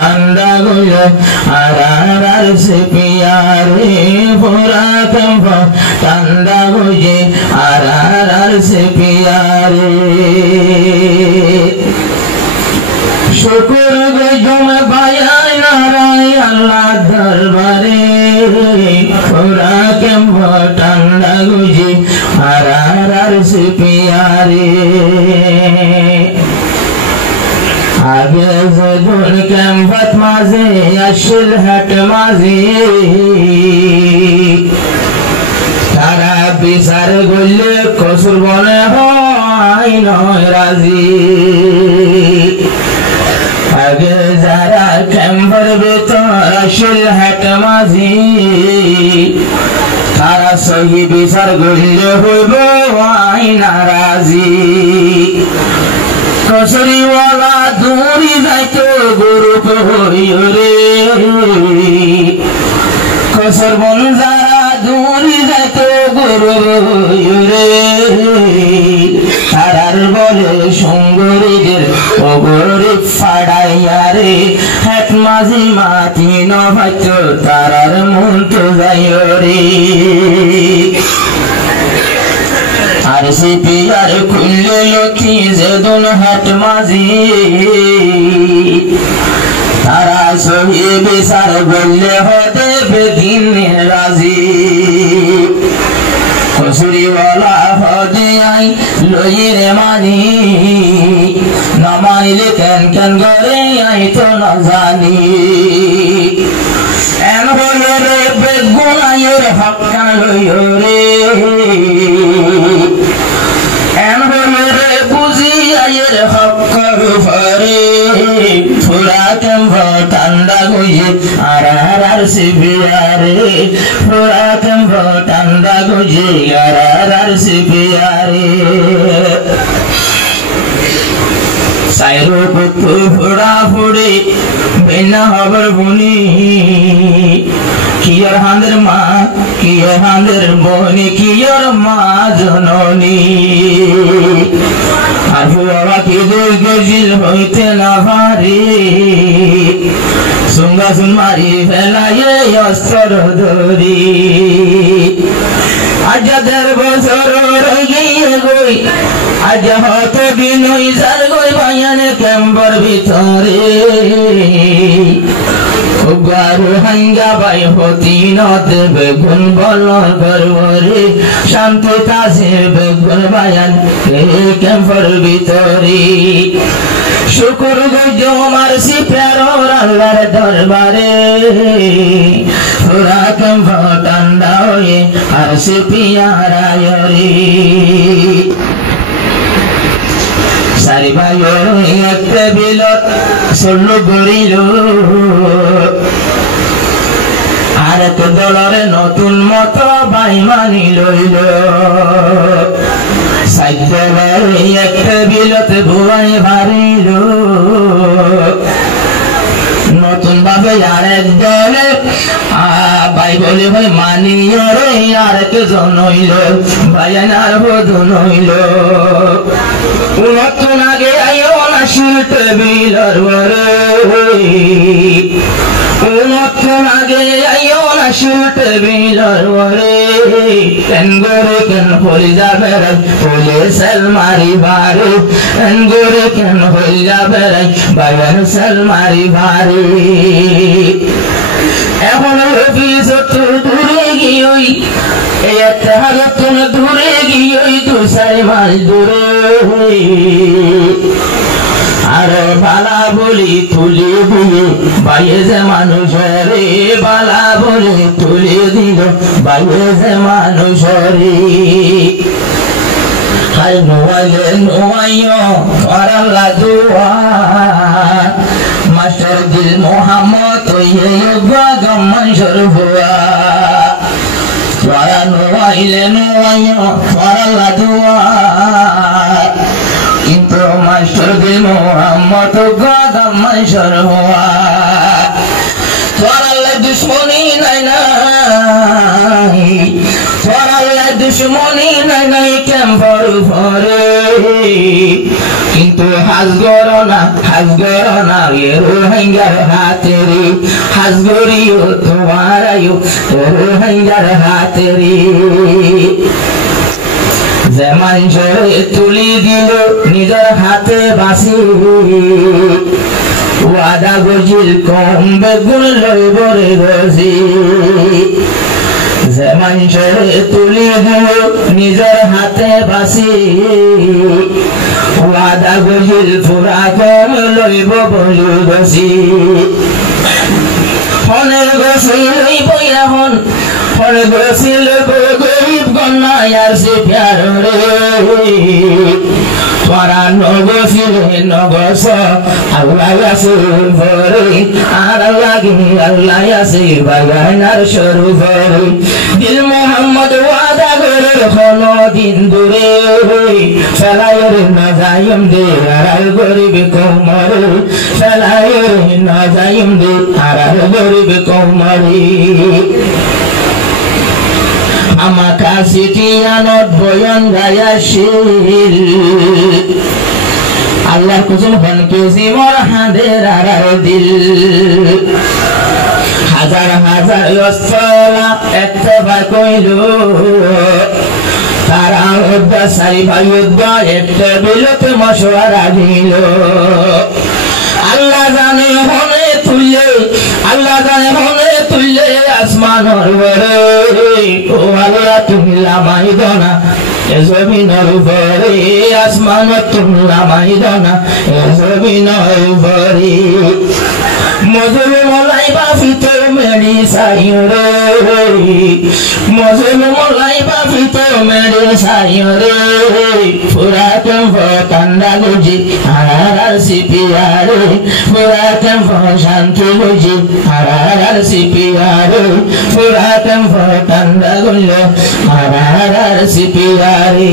Andaguyo ararar sepiyare pura kampo tandaguye ararar sepiyare शुक्र गजो में पाया नाराय अल्लाह दरबारे पूरा के भटंडा गुजी हरार से प्यारे आगे से गुल के भट माजे अशिल हट माजे तारा बिसार गुल्ले कसुर बने हो आई नौ राजी आगे जरा कैंबर बेतर अशिल हट माजी तारा सही बिसार गुल्ले हुए आई नाराजी कसरी वाला दूरी जाइतो गुरु को होइयो रे कसर बन जरा दूरी जाइतो गुरु होइयो रे तारार बोले सुंगरीদের ওগরে ফাড়াইয়া রে হাত মাঝি মাটি ন ভাইতো তারার মন তো যাইও রে आरसी पियार खुले लोथी जेदुन हट माजी तारा सही बिसार बोले हो देवे दिन राजी कसुरी वाला हो दे आई लोई रे मानी न मानिले कैन कैन करे आई तो न जानी एन बोलो रे बेगुना ये हक्का लोयो रे एन बोलो रे बुझी आयर हक्कर फरे फुरा कम भटंडा गुये आरार से बियारे फुरा कम भटंडा गुये आरार से बियारे साइरो पुत्तु फुड़ा फुड़ी बिना खबर बुनी कियर हांदर माँ कियर हांदर बोनी कियर माँ जननी आफु बाबा की दूर गजिल होते ना भारी सुंगा सुन मारी फैला ये अस्तर दोरी आजा दर बसर रही गोई आजा होते बिनोई सर गोई भाईयाने कैंबर भीतरे उगारू हंगा बाई होती न देवे गुन बोलर बरवरे शांति तासे बेगुन बायान के कैंबर भीतरे शुक्र गुजो मारसी प्यारो अल्लाह दरबारे पूरा कैंबर टंडा होए आरसी पियारा योरी सारी भाइयों एक बिलत सोलो गरिलो आर तो दलरे नतुन मत बाई मानी लइलो साइडले एक बिलत बुआई भारिलो नतुन भाবে আরেক দলে ভাই বলে ভাই মানিও রে আরেক জন হইল ভাইয়ানার বধূ হইল নতুন আগে আইও না শুনতে বিলার ওরে নতুন আগে আইও না শুনতে বিলার ওরে কেনগরে কেন হই যাবে রে বলে সালমারি বারে কেনগরে কেন হই যাবে রে ভাইয়ান সালমারি বারে এখন অফিস তো দূরে গিয়েই একটা হাতন দূরে গিয়েই তো সাইমাল দূরে আর বালা বলি তুলে দিয়ে বাইরে যে মানুষ রে বালা বলি তুলে দিল বাইরে যে মানুষ রে হাই নোয়াইলে নোয়াইও আল্লাহ দুয়া मास्टर दिल मोहम्मद ये गम मंशर हुआ वारा नोवाइले नोवाइयो वारा लादुआ किंतु मास्टर दिल मोहम्मद गम मंशर हुआ वारा ले दुश्मनी नहीं वारा ले दुश्मनी नहीं केम फरे কিন্তু হাজগরনা রোহিঙ্গার হাতেরি হাজগরিও তোমার আয়ু রোহিঙ্গার হাতেরি যেমন জোরে তুলি দিল নিজের হাতে বাসি ওয়াদা গজিল কমবে গুণ লইব রে গজি যেমন জোরে তুলি দিল নিজের হাতে বাসি ওয়াদা গজিল পুরা কম লইব বলি গজি হনের গছি লইব এখন হনে গছি লইব গরিব গন্না আর সে প্যার রে তোরা নগছিলে নগস আল্লাহ আছে ভরে আর লাগি আল্লাহ আছে বাগানার সরু ভরে দিল মোহাম্মদ ওয়াদা করে হলো দিন দূরে ফেলায়ের না যাইম দে আর গরিব কোমর ফেলায়ের না যাইম দে আর গরিব কোমরি আমাকা সিটিয়ানত বয়ান গায়াশিল আল্লাহ কুসুম হন কেজি মোর হাঁদের আর দিল হাজার হাজার অস্ত্রলা একটা কইল তারা উদ্দা সারি ভাই উদ্দা একটা বিলত মশওয়ারা দিল আল্লাহ জানে হনে তুললে আল্লাহ জানে হনে তুললে আসমানর উপরে ও আল্লাহ তুমি লামাই দনা এ জমিনের উপরে আসমান তুমি লামাই দনা এ জমিনের উপরে মজুর মলাই বাফিত মেরি সাইরে মজুর মলাই বাফিত মেরি সাইরে পুরা কেম্প কান্দা গুজি আর সিপিয়ারে পুরা কেম্প শান্তি গুজি আর সিপিয়ারে পুরা কেম্প কান্দা গুলো আর সিপিয়ারে